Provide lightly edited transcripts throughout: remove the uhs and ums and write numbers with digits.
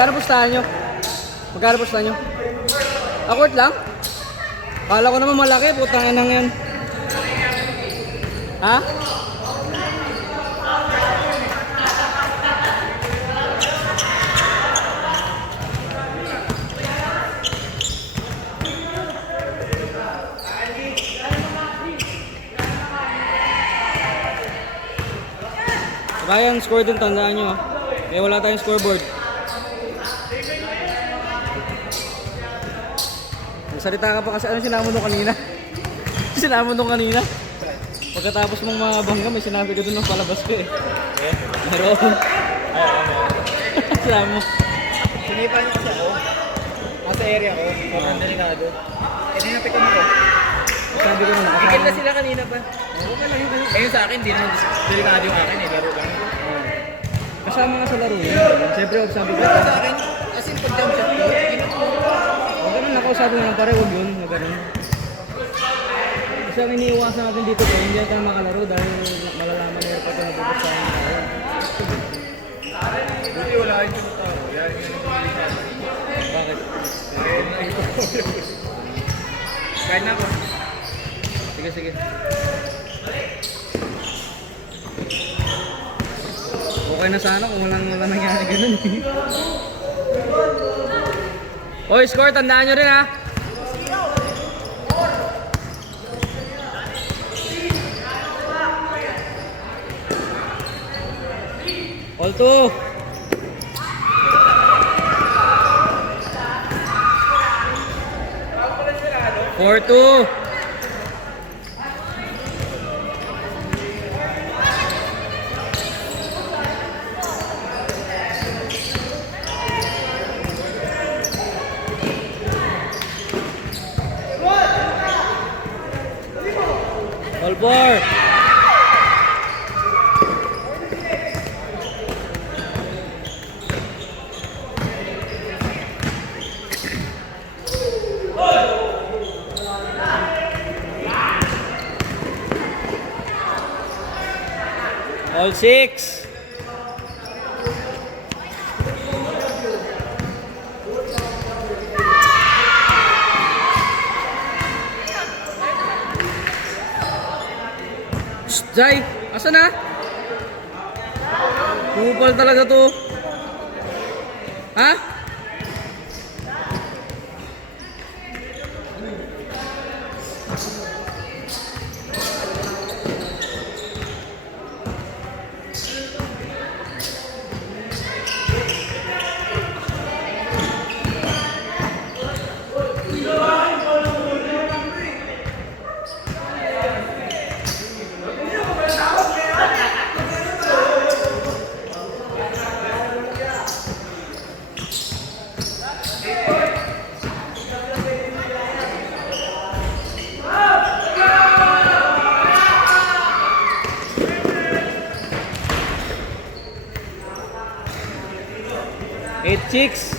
Magkano pustahan nyo? Magkano pustahan nyo? Akort lang? Kala ko naman malaki, putang inang yan. Ha? Kaya ang score dun, tandaan nyo. Kaya wala tayong scoreboard. Salita ka pa kasi ano sinama nung kanina? Sinama nung kanina? Pagkatapos mong mabangga, may sinabi ka dun ng palabas ko eh. Meron. Sinama mo. Sinipa niya kasi ako. Nasa area ko. Sobrang delikado. Eh, ninapikan mo ko. Sabi ko na Ikil na sila kanina pa. Okay lang yun. Eh, yung sa akin, di naman delikado yung akin eh. Laro lang. kasama nga sa laro yun. Siyempre, sabi ko. Pero sa akin, as in, pag jump shot ko, ginot mo. Huwag ganun, nakausapin mo lang pare, huwag yun. Huwag ganun. Kasi ang iniiwasan natin dito po, hindi tayo makalaro dahil malalaman na airport na nabubuksahan tayo. Buti wala yung tumutaro. Yan yung delikado. Bakit? Kahit na ako. Sige, sige. Okay na sana kung walang nangyari ganun eh. Oy, score, tandaan nyo rin ha. All 2. Four two. All four. All 6. Jai, asa na? Pupal talaga to. Ha? Eight chicks.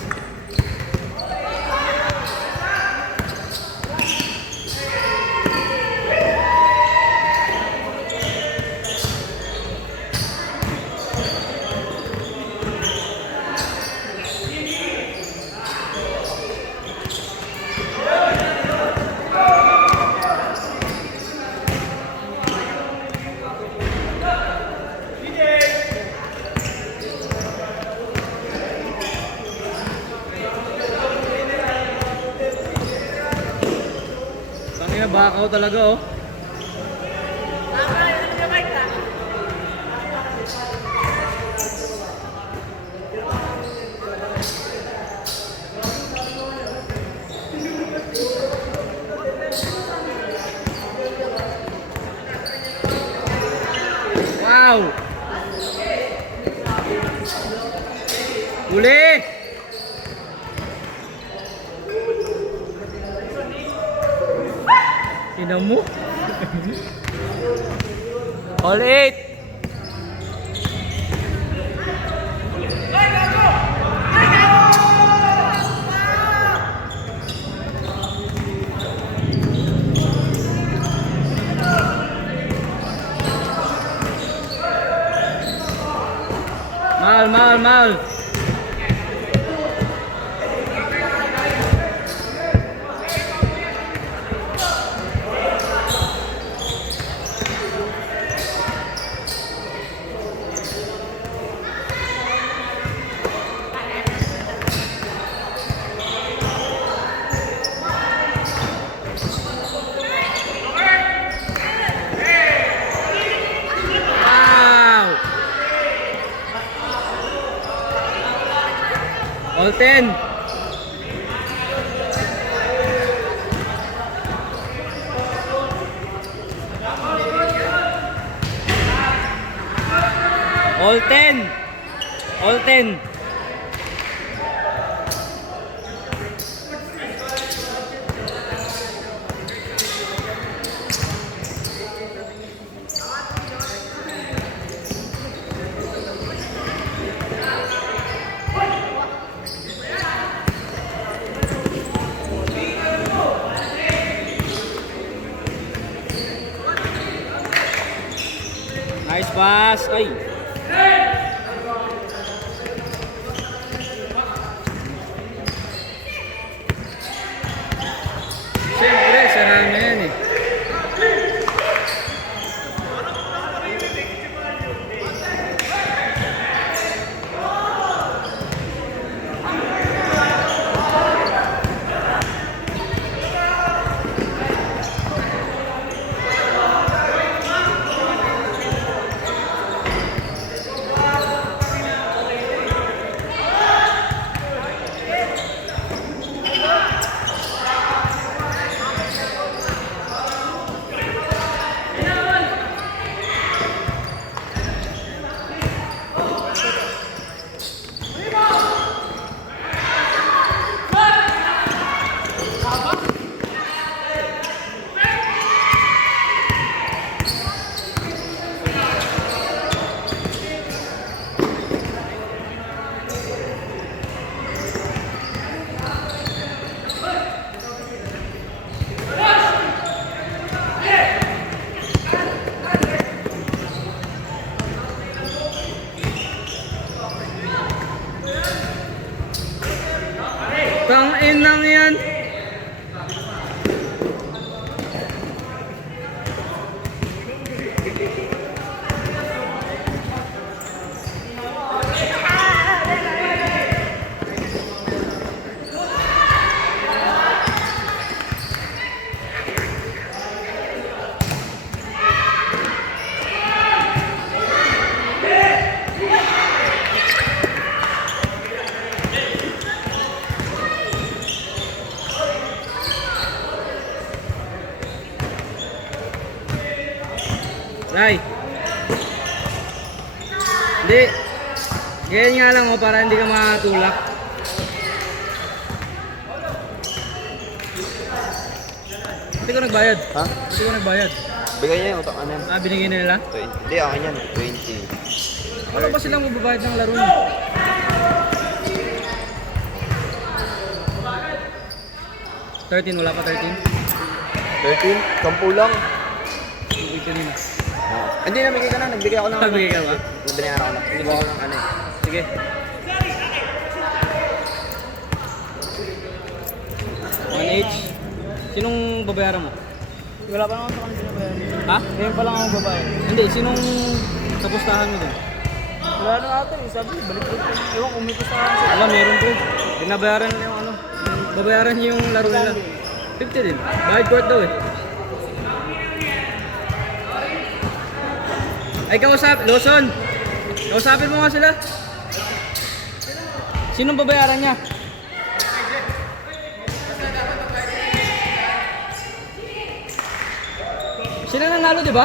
Tangina, bakaw talaga oh. Wow! Uli! Ina mo? All 8! Mahal. All 10. All 10. All 10. Nice pass. Ay. Siyempre, sarang na yan eh. Tangin lang yan. Nay. Hindi. Ganyan nga lang para hindi ka matulak. Hindi ko nagbayad. Ha? Hindi ko nagbayad. Bigay niya yung utak ano yan? Ah, binigay na nila? 20. Hindi, akin yan. 20. Wala ba silang magbabayad ng laro niya? 13, wala pa 13? 13? 10 lang. Wait kanina. Hindi, nabigay ka na. Nagbigay ako ng ano. Nagbigay ka ba? Nabigay ako na. Nabigay ako ng ano eh. Sige. One H. Sinong babayaran mo? Wala pa naman ito kami sinabayan. Ha? Ngayon pa lang ako babae. Hindi, sinong kapustahan mo dun? Wala na ata eh. Sabi, balik ko. Ewan kung may pustahan siya. Wala, meron po. Binabayaran nila yung ano. Babayaran niya yung laro nila. 50 din. Bayad court daw eh. Ay, Lawson! Kausapin mo nga sila. Sinong babayaran niya? Sila nanalo, di ba?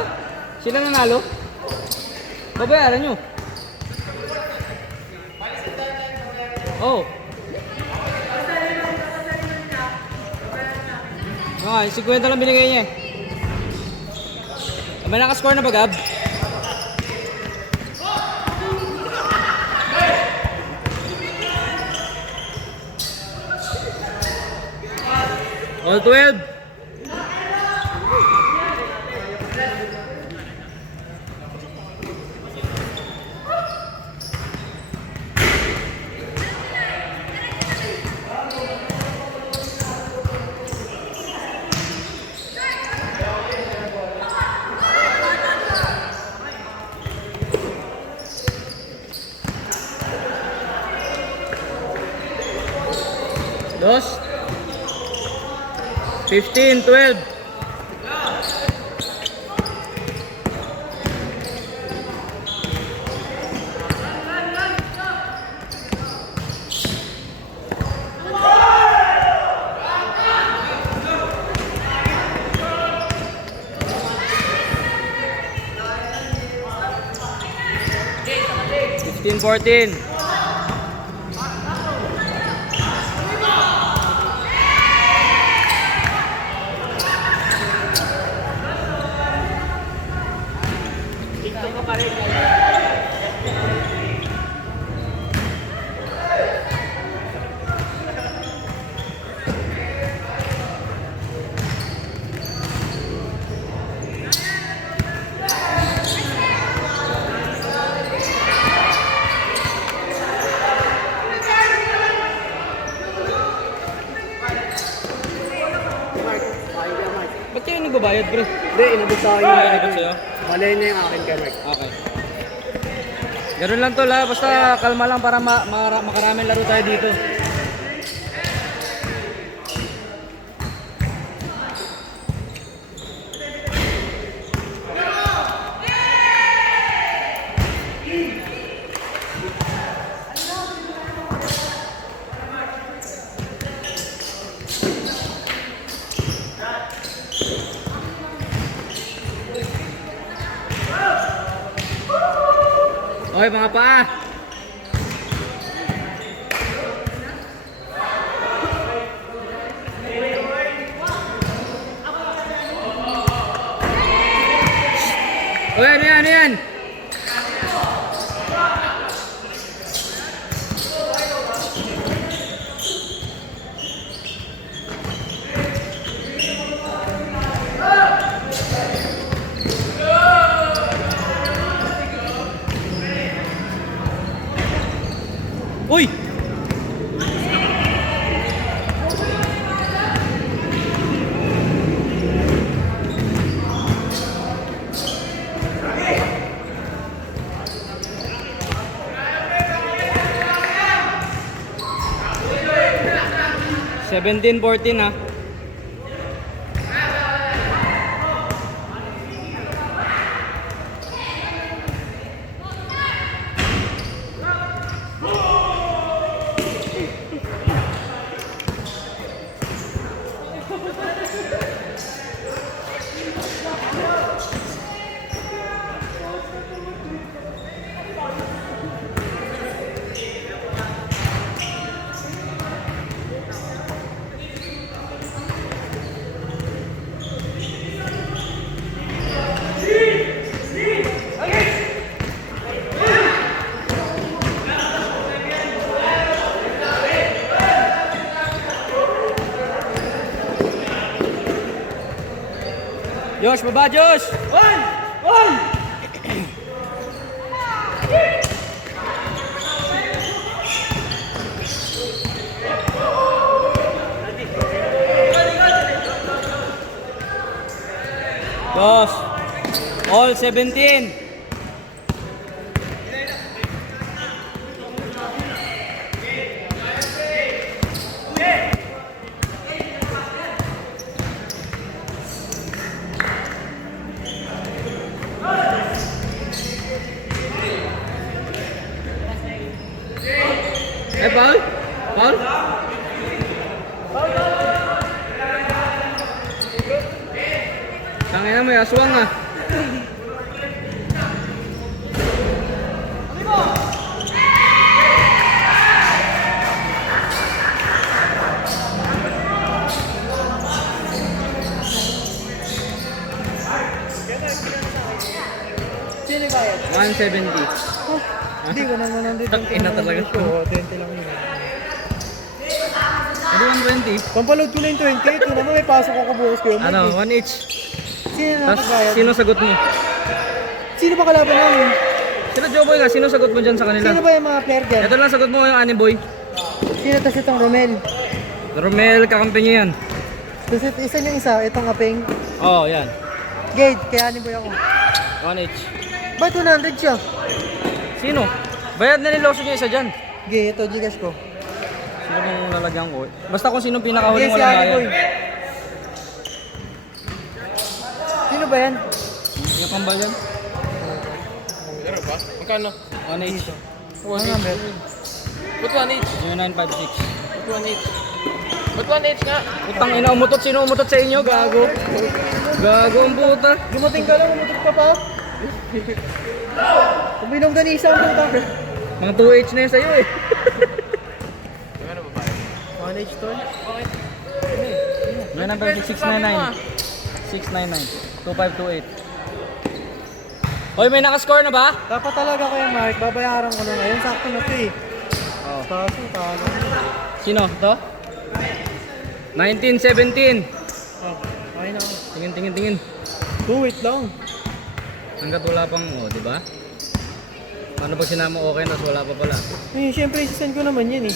Sila nanalo? Babayaran nyo. Oh. Okay, 50 lang binigay niya eh. May nakascore na ba, Gab? All 12. Dos. 15, 12. 18-14. Ba't kayo nagbabayad, pre? Hindi, inabot sa akin yung Inabot ganito. sa'yo? Malay na yung akin kay Mike. Okay. Ganun lang tol ha, basta kalma lang para makaraming laro tayo dito. Okay mga paa. O yan, yan, yan. Uy! Seventeen, 14 ha. Josh, baba Josh! One! One! Josh! All 17! Eh, Paul? Paul? Tangina mo, aswang ah. Sino yung bayad? 170. Hindi ko naman nandito. Tak ina talaga. Oo, 20 lang yun. Ano 120? Pampaload ko na yung 20. Ito naman may pasok ako bukas ko. Ano, 1 each. Sino na Tapos, bayad? sino sagot mo? Sino ba kalaban namin? Sino Joboy ka? Sino sagot mo dyan sa kanila? Sino ba yung mga player dyan? Ito lang sagot mo yung Annie Boy. Sino tas itong Romel? Romel, kakampi niya yan. Tapos isa yung isa, itong Apeng. Oo, oh, yan. Gage, kaya ni boy ako. 1 each. Ba't 100 siya? Sino? Bayad na niloso niya isa dyan. Gage, ito Gcash ko. Sino bang lalagyan ko? Basta kung sino pinakahuling Gage, si walang Ani boy. bayad. Sino ba yan? Yung kambal yan? Meron ba? Magkano? 1 each. Ano number? Ba't 1 each? 0956. Ba't 1 each? Ba't 1 each nga? Utang ina, umutot. Sino umutot sa inyo? Gago. Gago ang puta. Gumating ka lang, umutot ka pa. Uminom ganisa ang puta. Mga 2H na yun sa'yo eh. Yung ano babae? 1H to. Okay. May number 699. 699. 2528. Hoy, may nakascore na ba? Dapat talaga Kuya Mark, babayaran ko na ngayon. Sakto na to eh. Oo. Kaso, talo. Sino? To? 1917. Oh, okay na. Tingin. 2 wait lang. Hanggat wala pang, di ba? Paano pag sinama okay na, wala pa pala. Eh, syempre, isisend ko naman yan eh.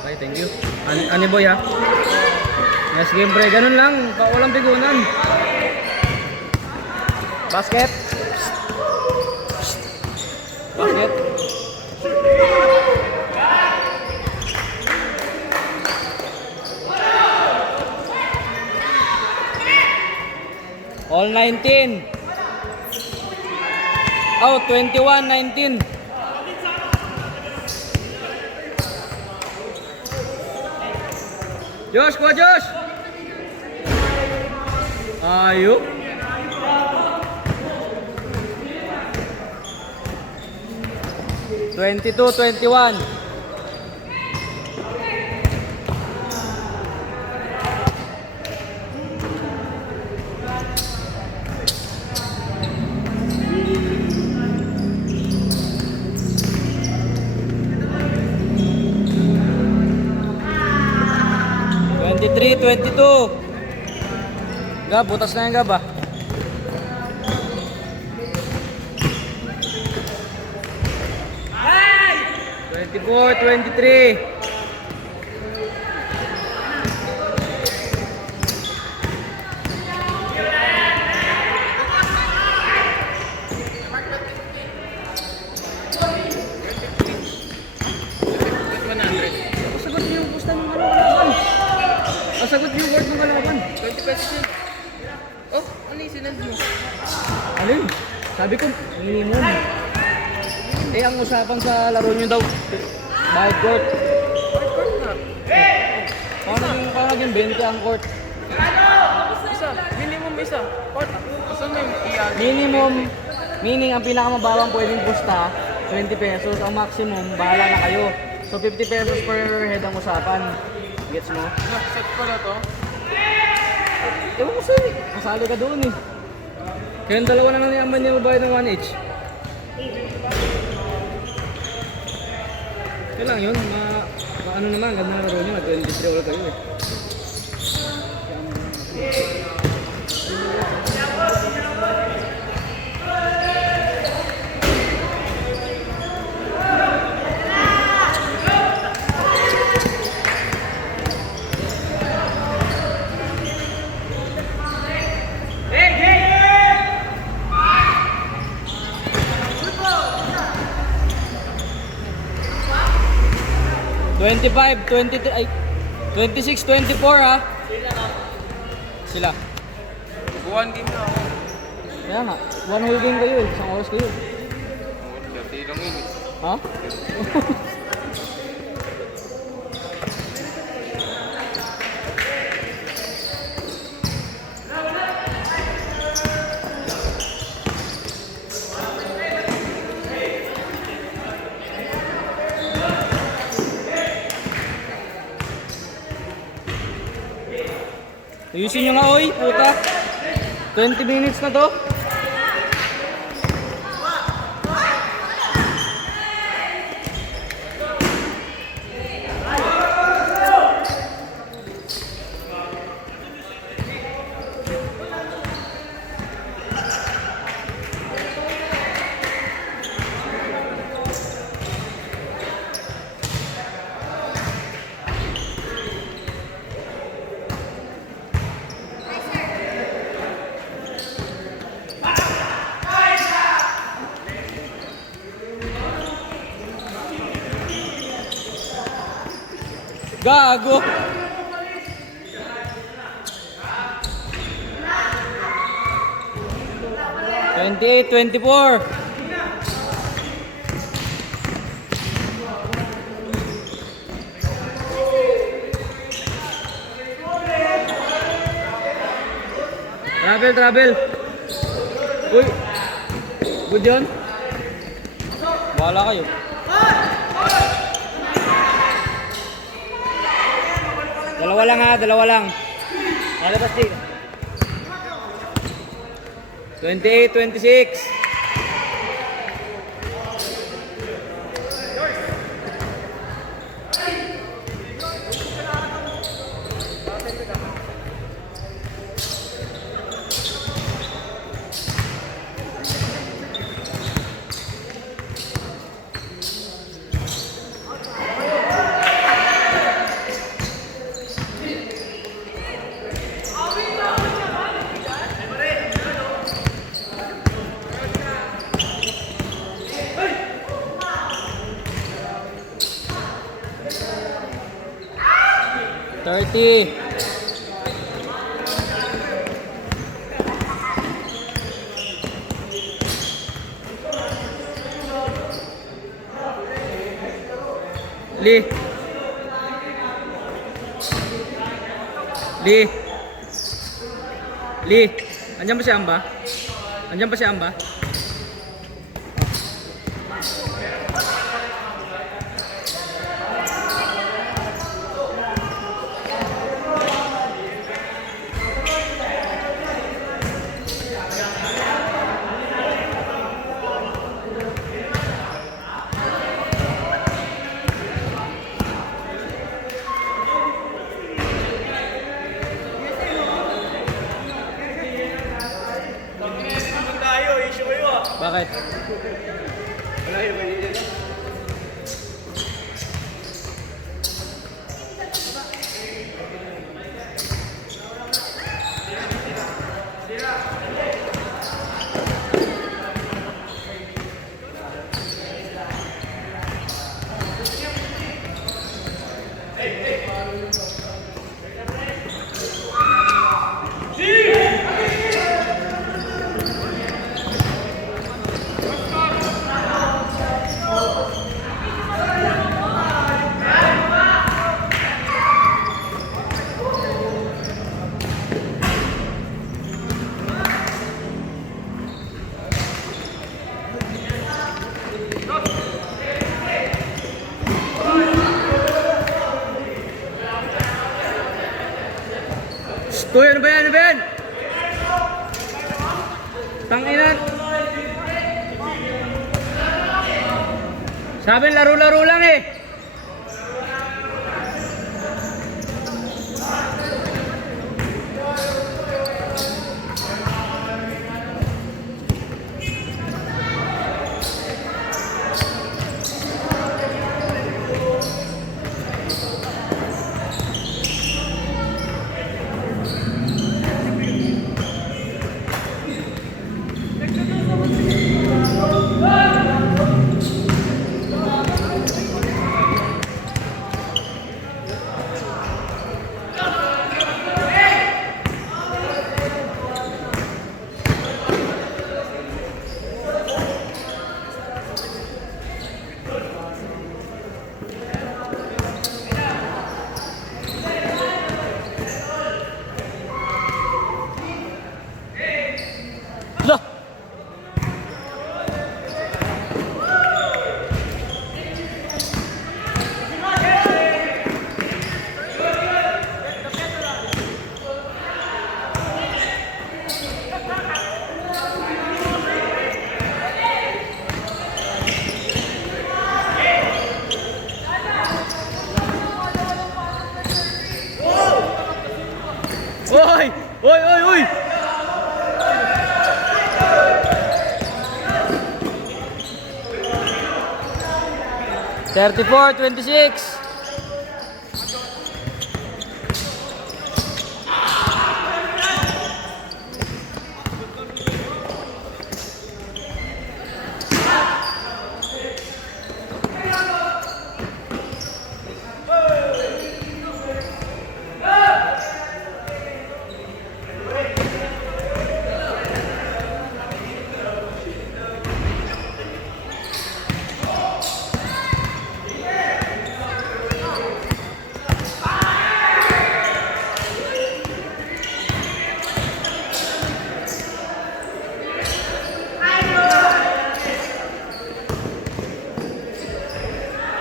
Okay, thank you. Ani boy ha? Yes, game pre. Ganun lang. Walang bigunan. Basket. Basket. All 19. Oh, 21-19. Josh, go Josh! Ayup. Twenty-two, 21. Twenty-three, 22. Gab, butas na yan Gab ah. Hey! 24, 23. Sagot niyo yung pusta ng kalaban. Sagot niyo yung word ng kalaban. 20 pesos yun. Oh, ano yung sinend mo? Ano yun? Sabi ko, minimum. Eh, ang usapan sa laro nyo daw, bayad court. Court na. Parang yung 20 ang court. Isa. Minimum isa. Court. Saan mo yung iyan? Minimum, meaning ang pinakamabawang pwedeng pusta, 20 pesos. Ang maximum, bahala na kayo. So 50 pesos per head ang usapan. Gets mo? Set pala to. Ewan ko sa'yo, kasali ka doon eh. Kaya yung dalawa na lang yaman niya mabayad ng 1 each. Kaya lang yun, ano naman, ganda na laro nyo, 23 all kayo eh. $25, 23, ay, 26, 24 ha. Sila. Buwan game na ako. Kaya nga, one whole game kayo eh, isang oras kayo. Dati lang yun eh. Ha? Ayusin nyo nga oy, puta. 20 minutes na to. Gago. $28, 24. Travel. Uy. Good yun? Bahala kayo. Dalawa lang ha, dalawa lang. Nalabas din. 28-26. Thirty. Lee. Lee. Lee. Andiyan ba si Amba? Andiyan ba si Amba? Bakit? Uy, ano ba yan? Ano ba yan? Tanginan. Sabi laro-laro lang eh. Lah. Oi! Oi, oi, oi! Thirty-four, 26.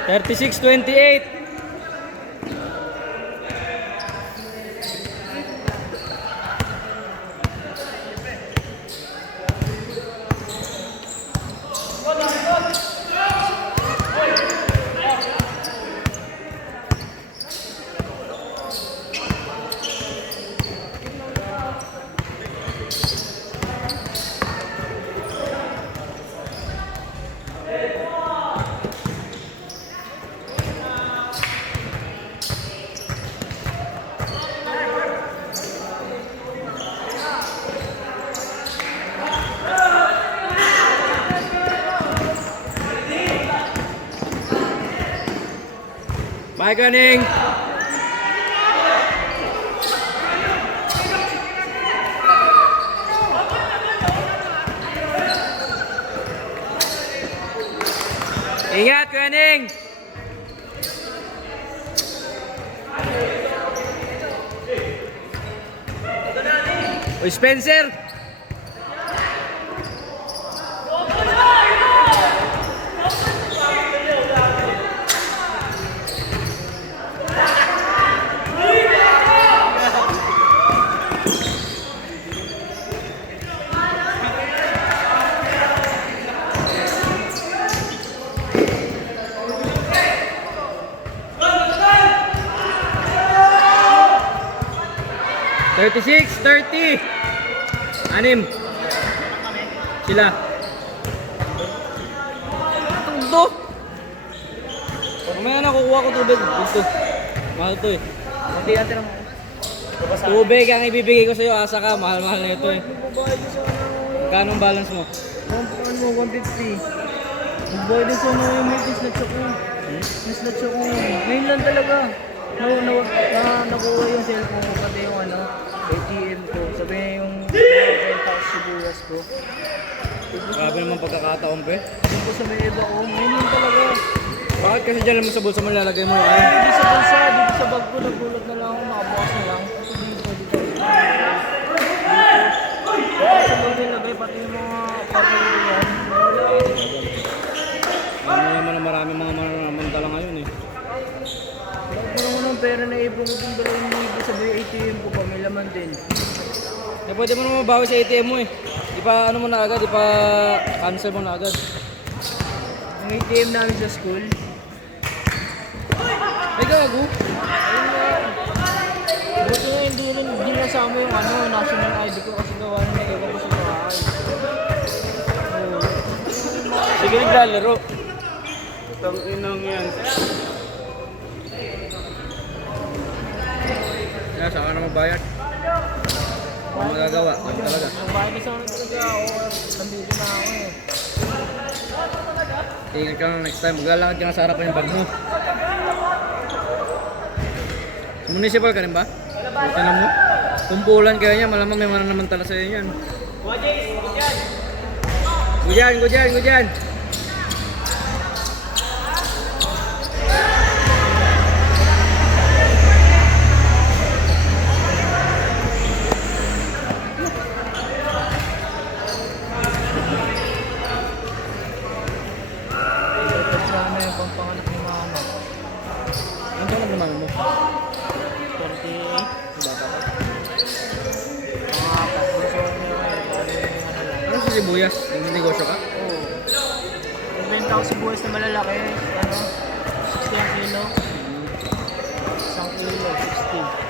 36-28. Bye, Ganing! Ingat, Ganing! Uy, Spencer! Thirty-six, 30. Anim. Sila. Ito. Mamaya na kukuha ko tubig. Ito. Mahal to eh. Hindi natin ang... Tubig ang ibibigay ko sa'yo. Asa ka. Mahal-mahal na ito eh. Magkano ang balance mo? Ano mo, 150. Magbayad din sa mga yung may snatch ako. Snatch ako. Ngayon lang talaga. Nakuha yung cellphone ko, pati yung ano, ATM ko. Sabi niya yung renta ko sibuyas ko. Grabe naman pagkakataon pe. Sabi ko sa may iba ko, ngayon lang talaga. Bakit kasi dyan mo sa bulsa mo lalagay mo yung ano? Dito sa bulsa, dito sa bag ko, nagulat na lang ako, nakabukas na lang. Ito dito. Sa bag nilagay, pati yung mga papel ko yan. Ano naman na marami mga manamantala ngayon eh. Wala ko ng pera na ipon ko kung 2,000 sa ATM ko pa, may laman din. Eh, pwede mo naman mabawi sa ATM mo eh. Ipa ano mo na agad, ipa cancel mo na agad. Ang ATM namin sa school, Ay gago. buti nga hindi nasama yung ano, national ID ko kasi gawa na naiwan ko sa bahay. Sige naglalaro. Itang inang yan. Kaya saan ka na magbayad? Ano magagawa? Ano talaga? Ang bahay na sana talaga ako, nandito na ako eh. Tingnan ka lang next time. Maglalakad ka nga sa harapan yung bag mo. Sa municipal ka rin ba? Tanong mo? Kumpulan kaya niya, malamang may mananamantala sa'yo yan. Go dyan! Ito sana yung pampanganak ni mama. Ano ba naman mo? 38. Bata ka. Mga pagbuso niya eh. Ano sa sibuyas? Yung negosyo ka? Oo. Nagbenta ko si buwis na malalaki. Ano? 60 ang kilo. Isang kilo, 60.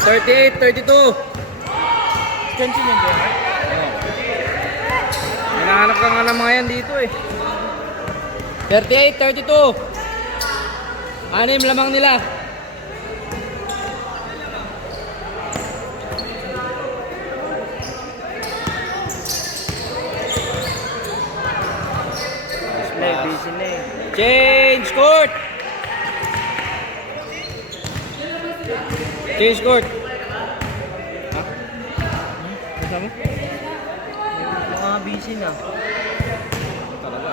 $38, $32. Expensive yun din. Hinahanap ka nga ng mga yan dito eh. 38, 32. Anim lamang nila. Display, busy na eh. Change! Change court. Ha? Kasama? Mga busy na. Talaga.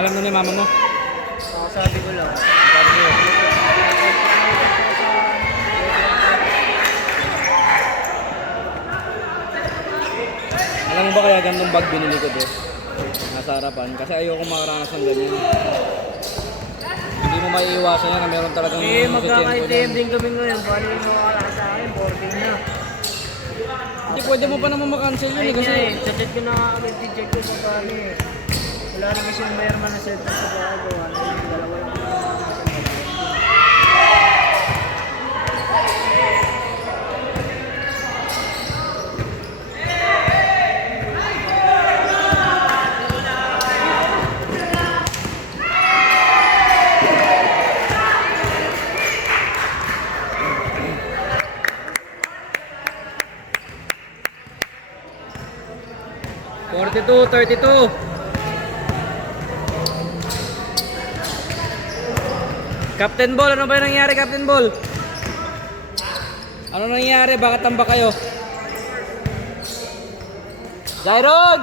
Alam na ni mama mo? Sabi ko lang. Sabi ko. Alam mo ba kaya gandong bag binili ko doon? Nasa harapan. Kasi ayoko makaranas ng ganyan. Hindi mo maiiwasan yan na meron talagang Magkaka-ITM din kami ngayon. Paano yung makakala sa akin? Boarding na. Hindi pwede mo pa naman makancel yun eh. Ayun Kasi nga eh. Chat ko na nga agad. Check ko sa paano eh. Wala rin kasi yung mayroon na cellphone sa bago. Ano yung dalawa lang na $42, $32. Captain Ball, ano ba yung nangyari, Captain Ball? Ano nangyari? Bakit tambak kayo? Zyron!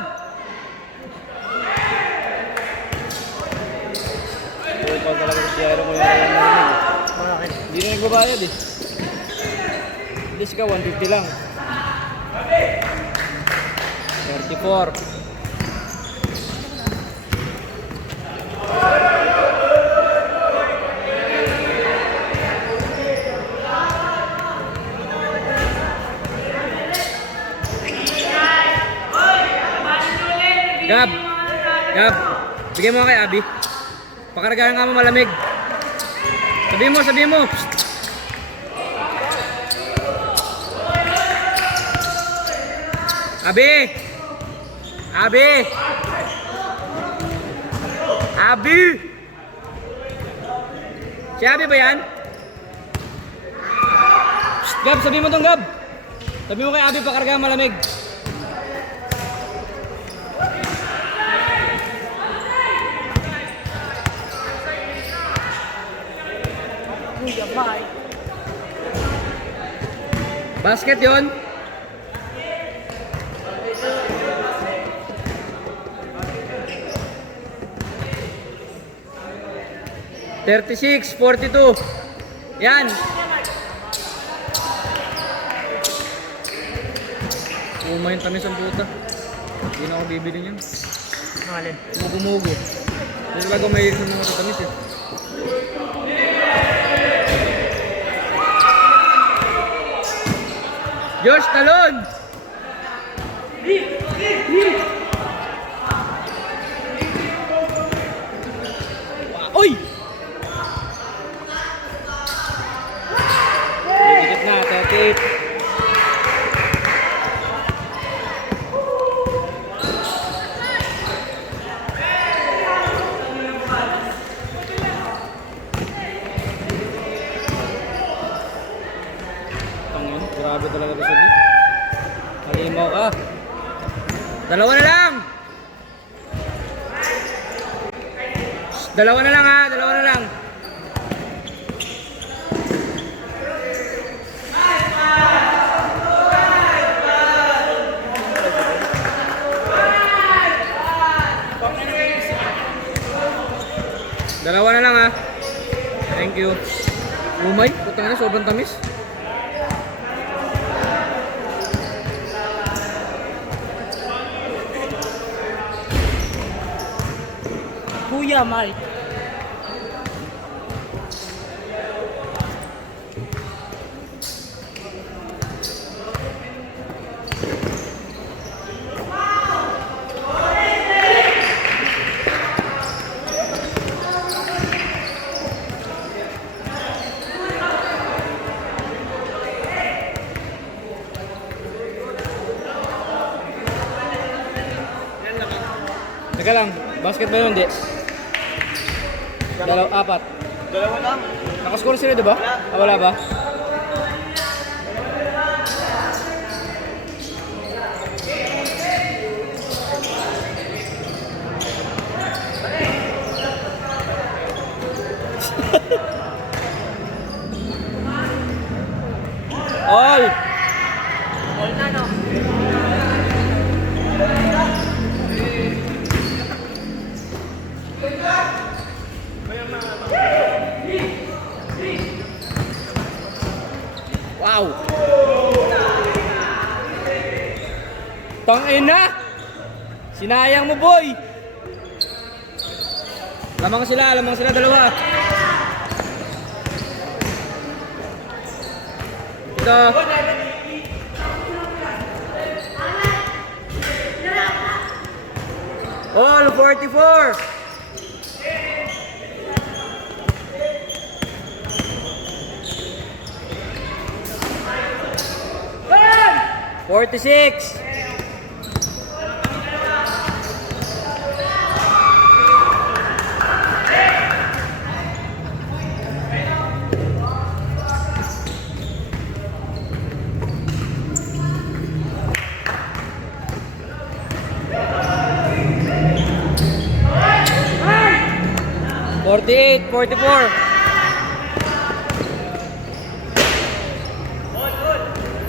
Pupal talaga si Zyron kung yung narinig. Bakit? Hindi na nagbabayad eh. Dis ka, 150 lang. 34. Gab! Gab! Bigyan mo kay Abby. Pakaragahan nga mo malamig. Sabihin mo, sabihin mo! Psst. Abi! Abi! Abi! Si Abi ba yan? Psst, Gab, sabihin mo tong Gab. Sabihin mo kay Abi, pakaragahan malamig. Kuya, bye. Basket yon. $36, $42. Yan. Umayin tamis ang puta. Hindi na ako bibili niyan. Malin. Mugo-mugo. Hindi talaga mahilig sa mga tamis eh. Josh, talon! Uy! Dikit na, 38. Tangin, grabe talaga ba sabi? Halimaw ka. Dalawa na lang! Dalawa na lang ha, dalawa na lang. Dalawa na lang ha. Thank you. Umay, putang na, sobrang tamis. Kuya, Mike. Teka lang, basket ba yun? Hindi. Apat. Dalawa lang. Nakascore sila, di ba? Wala ba? Wow! Tangina! Sinayang mo, boy! Lamang sila dalawa. Ito. All 44. 46. Forty-eight, 44.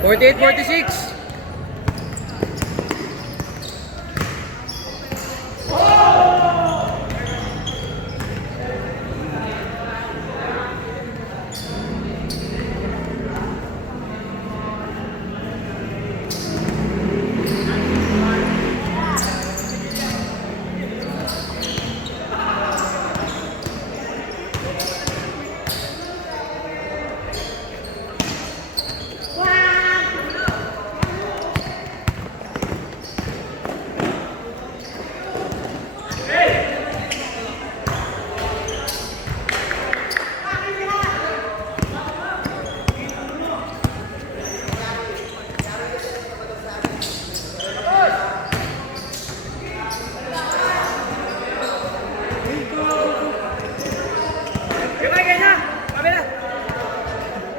48, 46.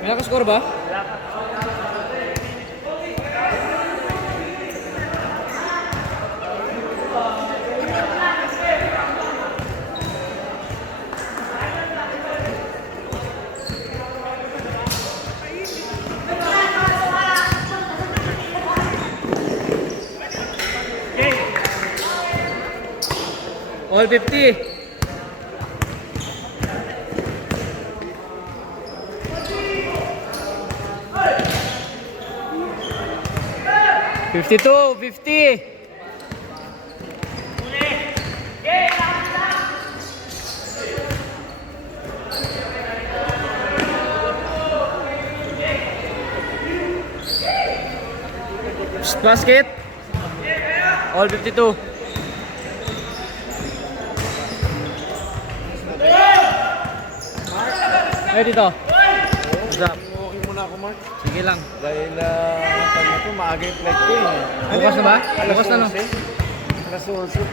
May nakascore ba? All 50. 52, 50. Basket. All 52. Eh dito. What's up? Okay muna ako, Mark. Sige lang. Dahil pag ito, maaga yung flight ko eh. Bukas na ba? Alas Bukas na no? 11. Alas 11.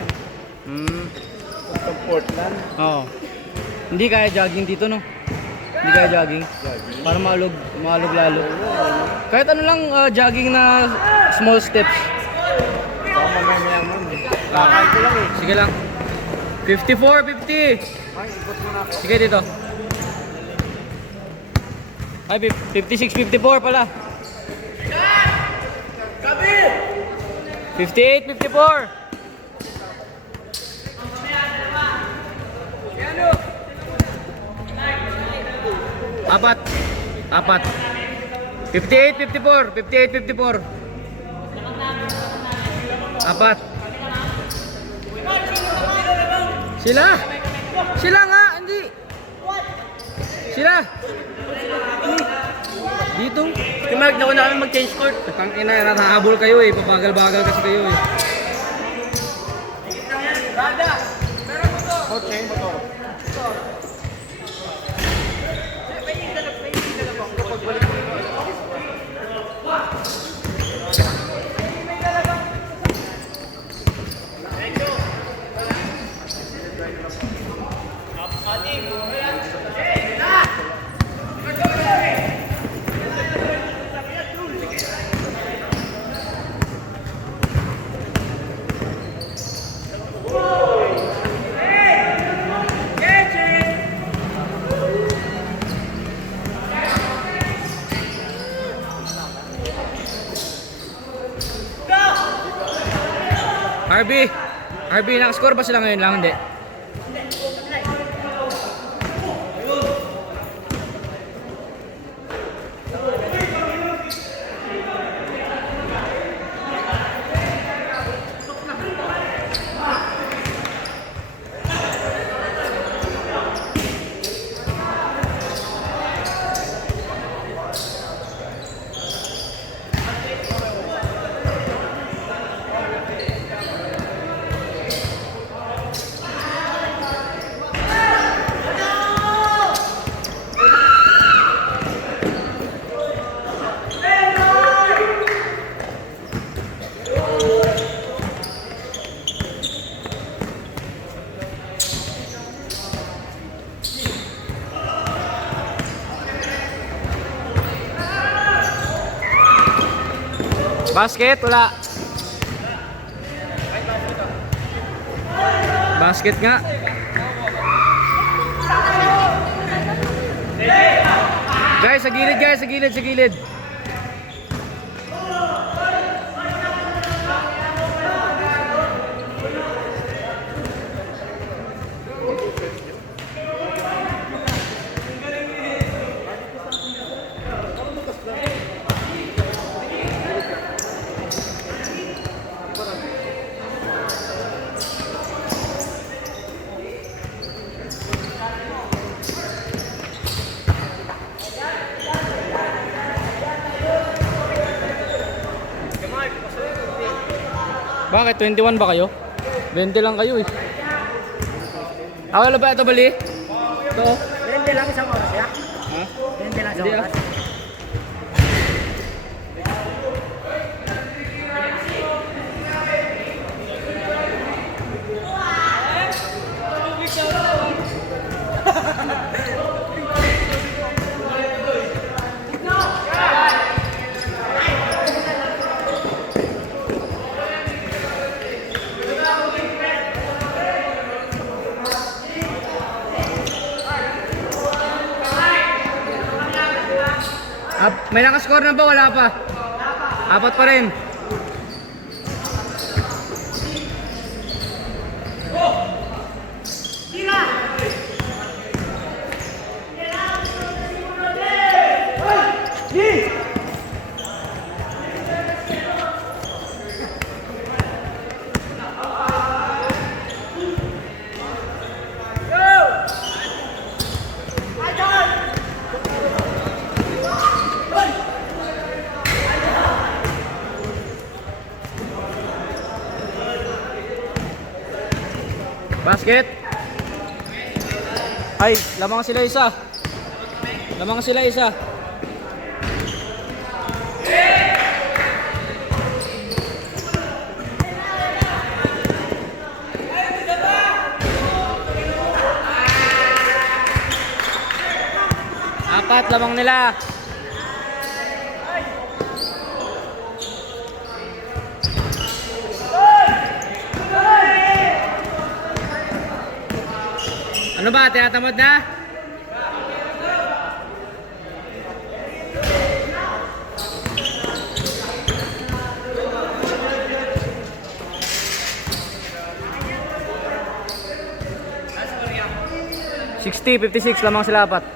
Sa Portland. Oo. Hindi kaya jogging dito no? Hindi kaya jogging. Para maalog lalo. Kahit ano lang jogging na small steps. Baka mamaya-mayaman eh. Kakain ko lang eh. Sige lang. 54, 50. Ay, ikot muna ako. Sige dito. Ay, 56, 54 pala. 58, 54. Apat. 58, 54. 58, 54. Apat. Sila nga, hindi. Sila. Dito. Kumarag na ko na kami mag-change court. Tangina, natahabol kayo eh. Pabagal-bagal kasi kayo eh. Coach, eh, motor. Harvey, nakascore ba sila ngayon lang? Hindi. Basket, wala. Basket nga. Guys, sa gilid guys, sa gilid, sa gilid. Bakit? 21 ba kayo? 20 lang kayo eh. Wala ba ito bali? Ito? 20 lang isang oras ya? Ha? 20 lang isang Hindi oras. May nakascore na ba? Wala pa? Apat pa rin. Basket. Ay, lamang sila isa. Lamang sila isa. Apat lamang nila. Ano ba? Tinatamad na? $60-56 lamang sila apat.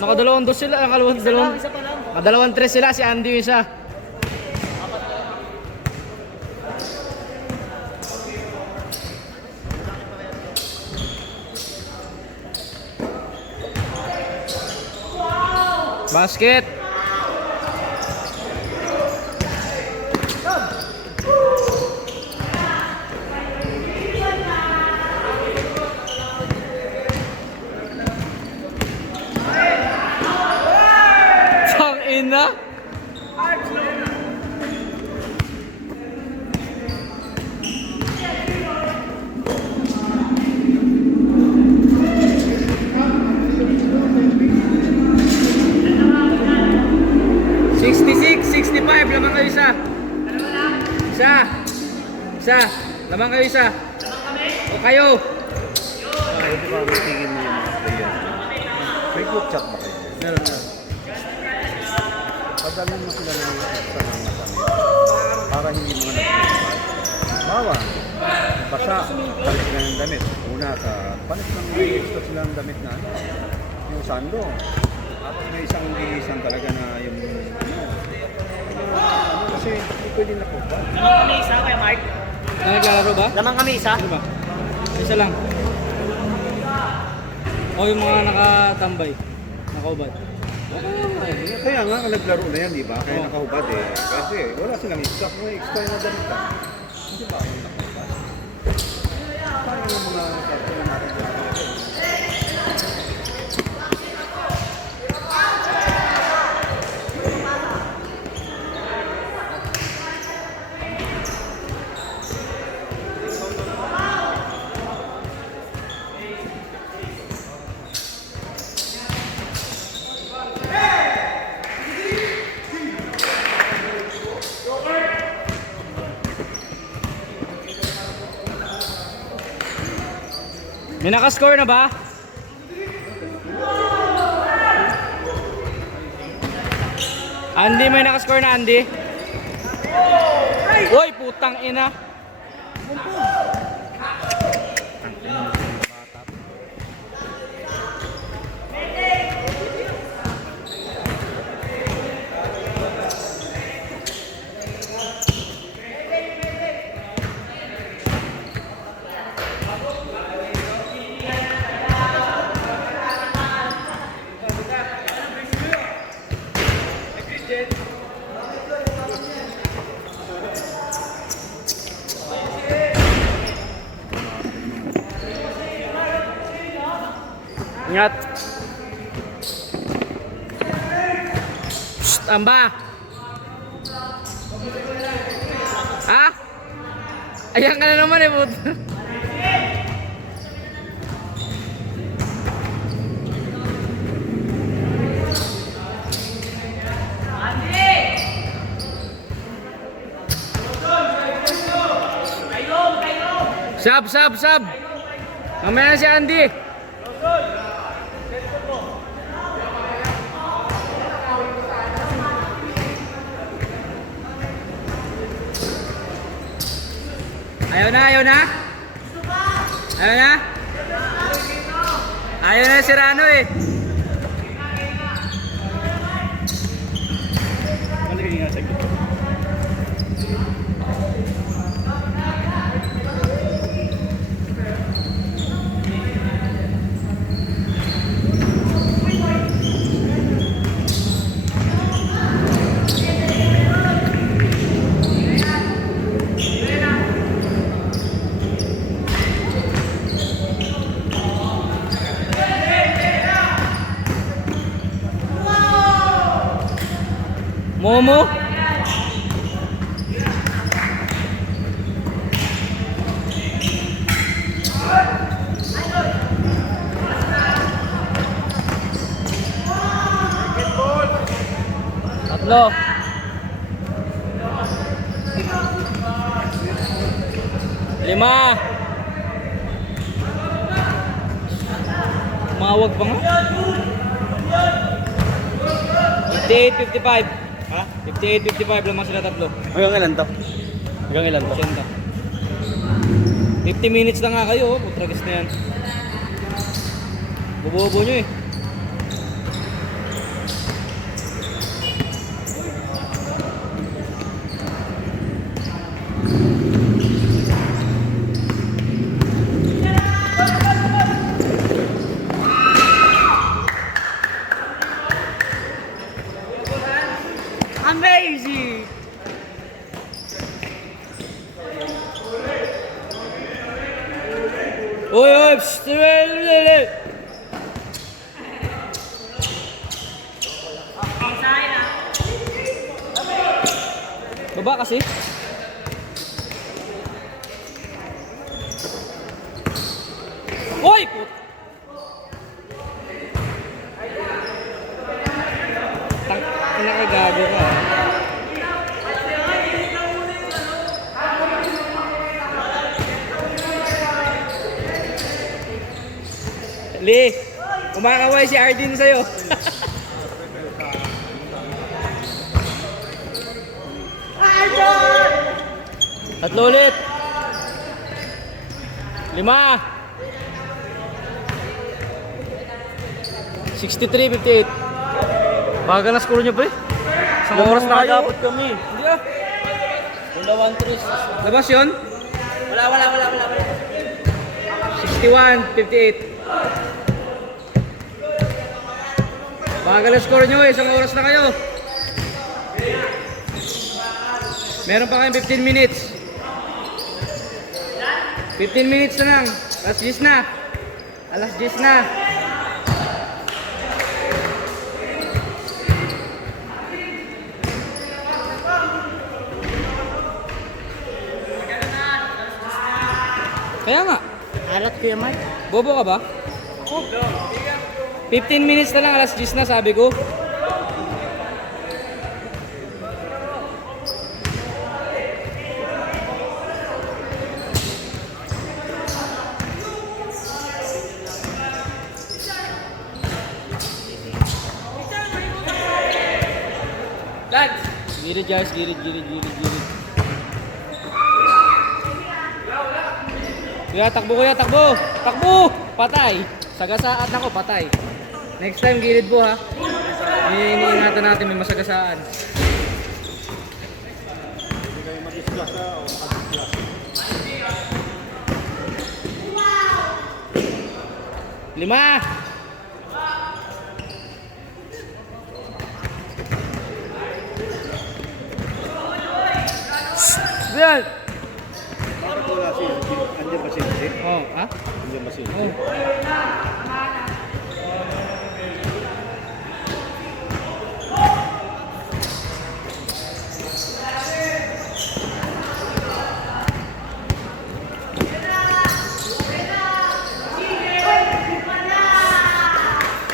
Nakadalawang dos sila. Nakadalawang tres sila. Si Andy yung isa. Basket. Sang ina. Lamang kayo isa. Isa. Lamang kayo isa. O kayo. Pwede ba matigil mo yung mga player? May group chat ba kayo? Meron na. Padalhin mo sila ng sa mga kami. Para hindi mo bawa. Basta, palit na ng damit. Una sa palit ng may extra silang damit na ano. Yung sando. Tapos may isang talaga na yung kasi hindi pwede na po ba? Lamang kami isa kaya Mark? Naglalaro ba? Lamang kami isa? Ano ba? Isa lang. O yung mga nakatambay. Nakaubad. Kaya nga naglaro na yan, di ba? Kaya nakahubad eh. Kasi wala silang extra. May extra na damit ka. Hindi ba ako nakahubad? Parang yung mga kapatid natin dyan. May nakascore na ba? Andy, may nakascore na Andy? Uy, putang ina. Ingat. Shh, tamba. Ha? Ayan ka na naman eh, puto. Sab. Mamaya na si Andy. Ayaw na? Ayaw na si Rano eh. Momo? Tatlo. Lima. Mawag pa nga. 58-55. Ha? 58-55 lamang sila tatlo. Hanggang ilan to? Hanggang ilan to? 50 minutes na nga kayo, putragis na yan. Bobo nyo eh. Amazing! Oy, psst! Baba kasi. Oy! Nakagago ka. Lee, kumakaway si Ardin sa'yo. Tatlo ulit. 5. 63-58. Bagal na score nyo, pre. Isang oras na kayo. Dapat kami. Hindi ah. Wala 1-3. Labas yun? Wala. 61-58. Bagal na score nyo eh. Isang oras na kayo. Meron pa kayong 15 minutes. 15 minutes na lang. Alas 10 na. Alas 10 na. Kaya nga. Alat ko yan, Mike. Bobo ka ba? 15 minutes na lang, alas 10 na sabi ko. Gilid guys, gilid. Kuya, takbo. Takbo! Patay. Sagasaan ako, patay. Next time, gilid po ha. Iniingatan natin, may masagasaan. Hindi kayo mag-isplasa o makadisplasa. 5! Yan! Bakit wala si Andiyan ba si Jose? Oh, ha? Andiyan ba si Jose? Oh.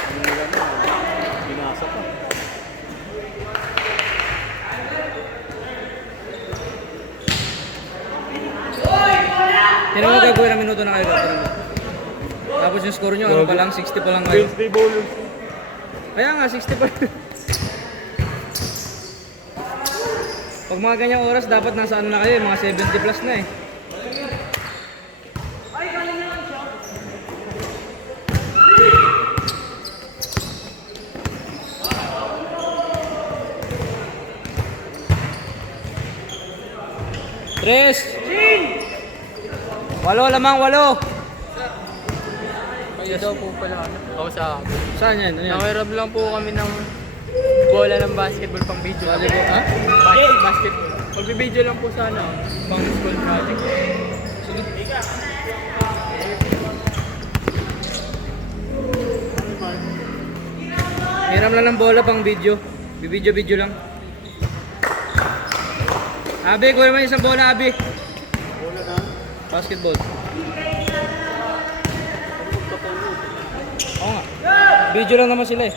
Ano nila na? Binasa pa. Tinan mo gagawin na minuto na kayo. Tinan mo. Tapos yung score nyo, ano pa lang, 60 pa lang kayo. Wednesday bowlers. Kaya nga, 60 pa lang. Pag mga ganyang oras, dapat nasa ano na kayo, mga 70 plus na eh. Tres! 8 lamang, 8! Kaya daw po pala ano. Ako sa akin. Saan yan? Ano yan? Nakirab lang po kami ng bola ng basketball pang video. Volleyball, ha? Basketball. Magbibideo lang po sana. Pang school project. Hiram lang ng bola pang video. Bibidyo-video lang. Abi, kuha naman isang bola, Abi. Bola na. Basketball. Oo nga. Video lang naman sila eh.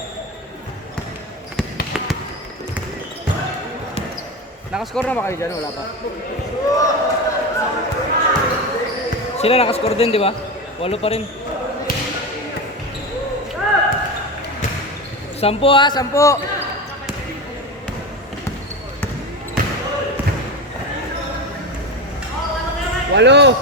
Nakascore na ba kayo dyan? Wala pa. Sila nakascore din, di ba? 8 pa rin. 10 ha, 10. Walo.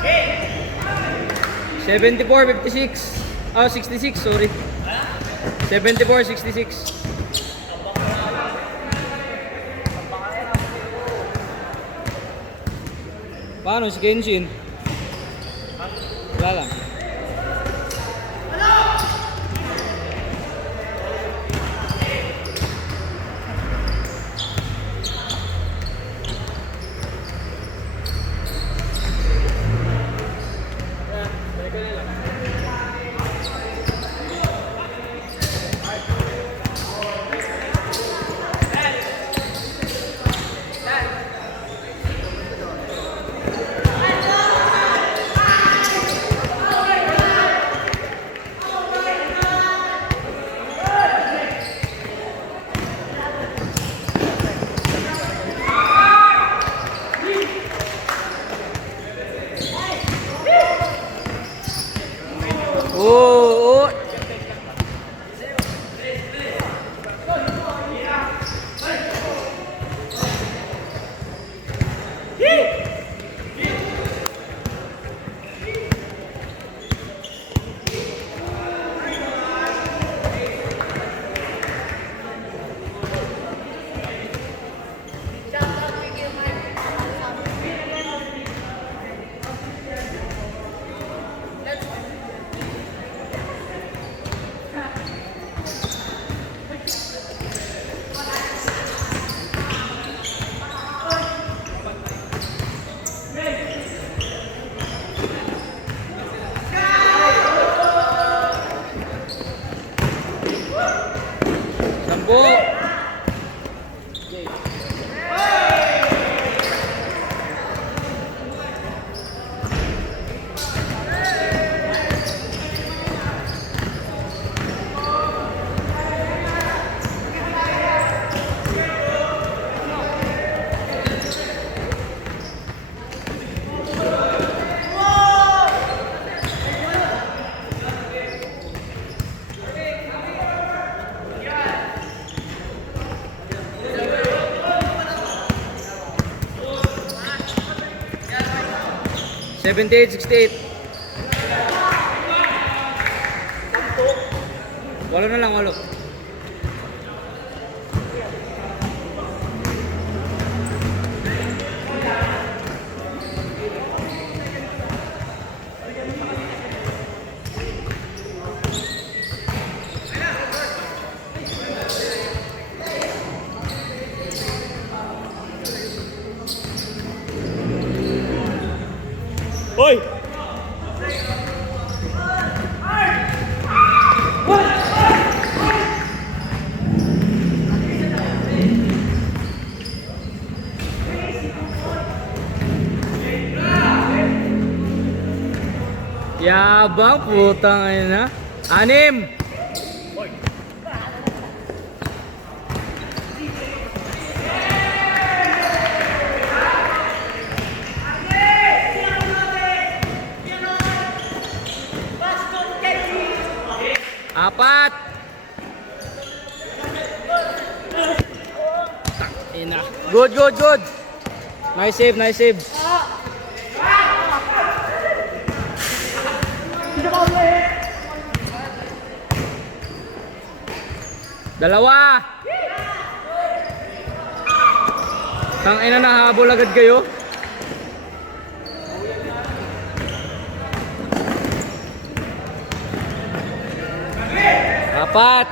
Hey! 74-56. Oh, 66, sorry. 74-66. Paano si Kenshin? Wala lang. 78-68. Walo na lang, walo. Hoy! Yabang putang ina. 6. Apat. Ina. Good, good, good. Nice save, nice save. Dalawa. Tang ina, nahabol agad kayo. Apat.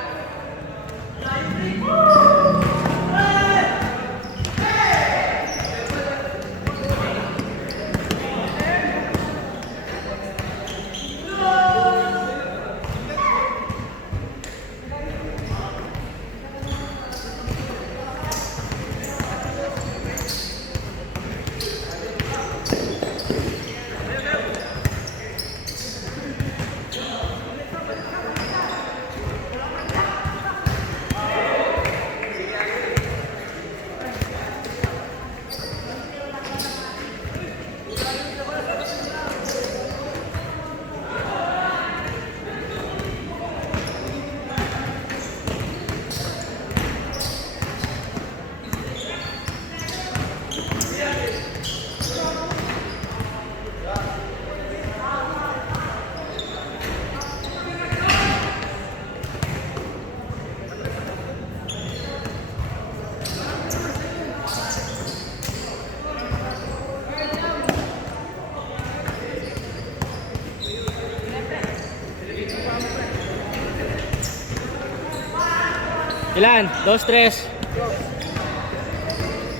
Ilan? 2, 3.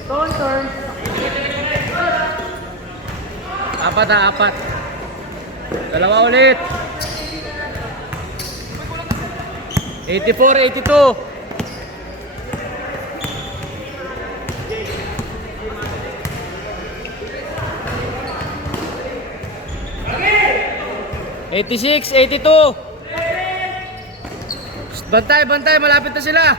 Turn. Apat ha, apat. Dalawa ulit. 84, 82. '86, 82. Bantay, bantay, malapit na sila.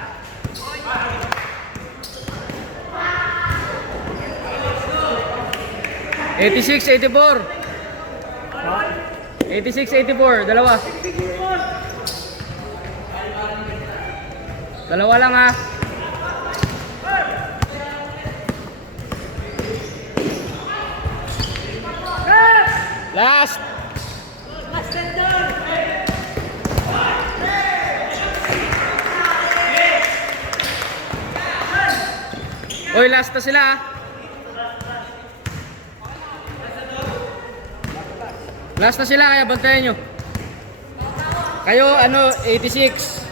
86, 84. 86, 84, dalawa. Dalawa lang ha. Last. Oy, last na sila ha. Last na sila, kaya bantayan nyo. Kayo, 86.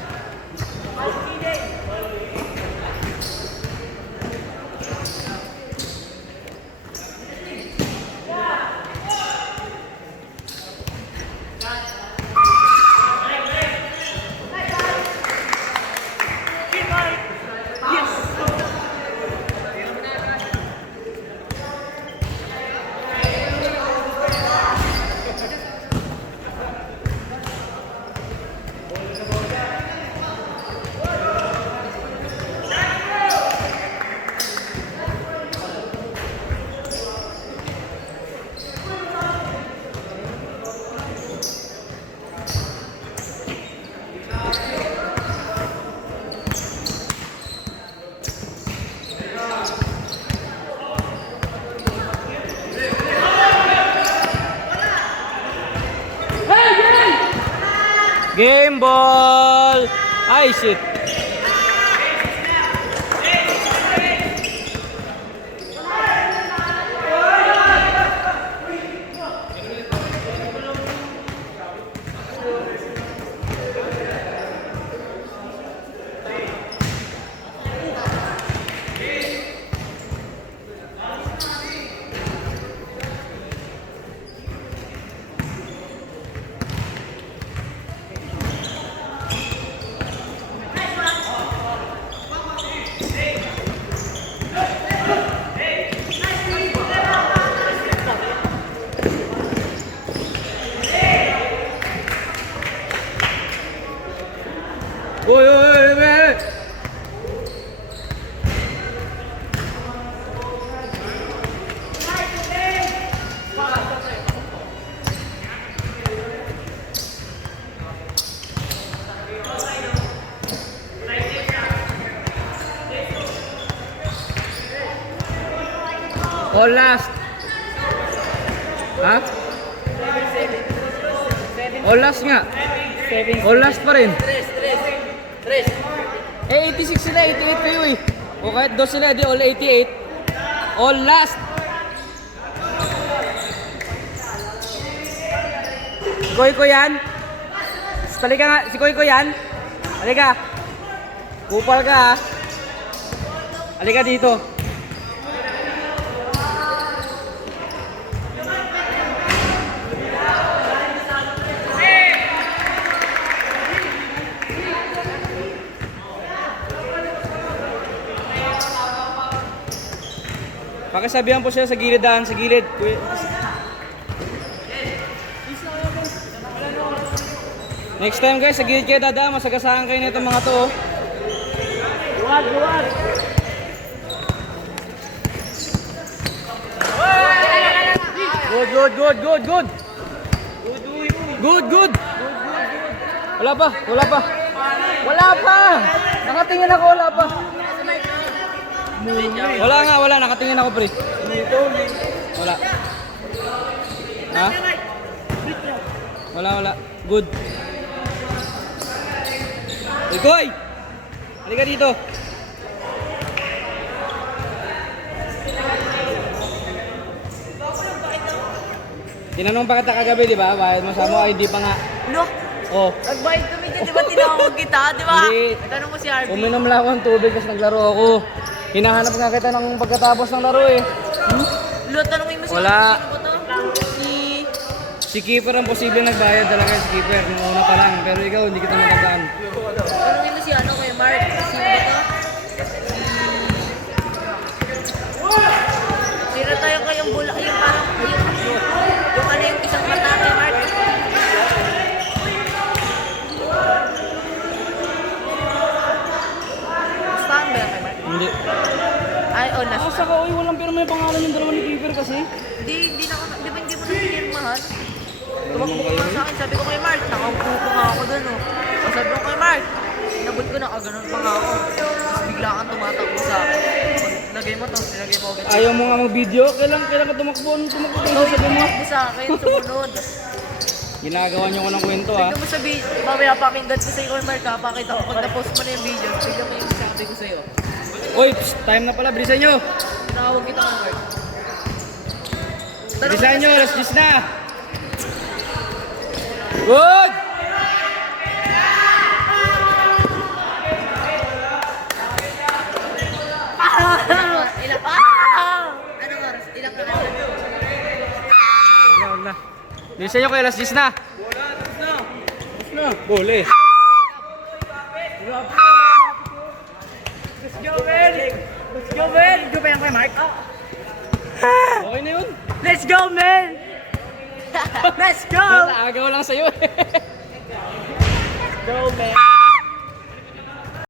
Game ball! Ay, shit. Uy, uy, uy, uy, uy. All last. Ha? All last nga. All last pa rin. Eh, 86 sila, 88 kayo eh. O kahit 2 sila, di all 88. All last. Si Koy yan. Halika nga, si Koy yan. Halika. Kupal ka ha. Halika dito. Pakisabihan po siya sa gilid daan, sa gilid. Next time guys, sa gilid kayo dadaan, masagasaan kayo nito mga to. Luwag, luwag! Good, good, good, good, good. Good, good. Wala pa, wala pa. Wala pa. Nakatingin ako, wala pa. Wala nga, wala. Nakatingin ako, pre. Wala. Ha? Wala, wala. Good. Ikoy! Halika dito. Tinanong pa kita kagabi, di ba? Bayad mo sa mo, ay di pa nga. No, Oh. nagbayad kami dyan, di ba tinawag kita, di ba? Hindi. Tanong mo si Harvey. Uminom lang ako ng tubig kasi naglaro ako. Hinahanap nga kita ng pagkatapos ng laro eh. Lo, tanongin mo si Wala. Harvey, sino ba to? Si Keeper ang posible nagbayad talaga si Keeper nung una pa lang. Pero ikaw, hindi kita matandaan. Tanongin mo si ano, kay Mark, sino ba to? Tira tayo kayong bula, yung parang, yung ano yung isang mata kay Mark. Gusto ba kay Mark? Hindi. Ay, oh, nasa. Asa ka, uy, walang pero may pangalan yung dalawa ni Keeper kasi. Hindi na ako, di ba hindi mo na pinirmahan? Tumakbo ka sa akin, sabi ko kay Mark, nakaupo pa nga ako dun, oh. So, sabi ko kay Mark, inabot ko na, ganun pa nga ako. Tapos bigla kang tumatakbo sa akin. Lagay mo to, nilagay mo agad. Ayaw mo nga mag-video, kailan ka tumakbo Ikaw sabi mo. tumakbo sa akin, sumunod. Ginagawa niyo ko ng kwento ha. Bigla mo sabi, mamaya pakinggan ko sa'yo kay Mark, ha? Pakita ko pag na-post mo na yung video, bigla mo yung sabi ko sa'yo. Uy, psst, time na pala, bilisan nyo. Tinawag kita kay Mark. Bilisan nyo, alas 10 na. Good! Ilang anong oras? Ilang oras? Wala. Bilisan nyo kayo, alas 10 na. Na, bole. Let's go, man! Let's go, man! Go ba yan kay Mark? Okay na yun. Let's go, man! Let's go! Agaw lang sa'yo eh. Go, man!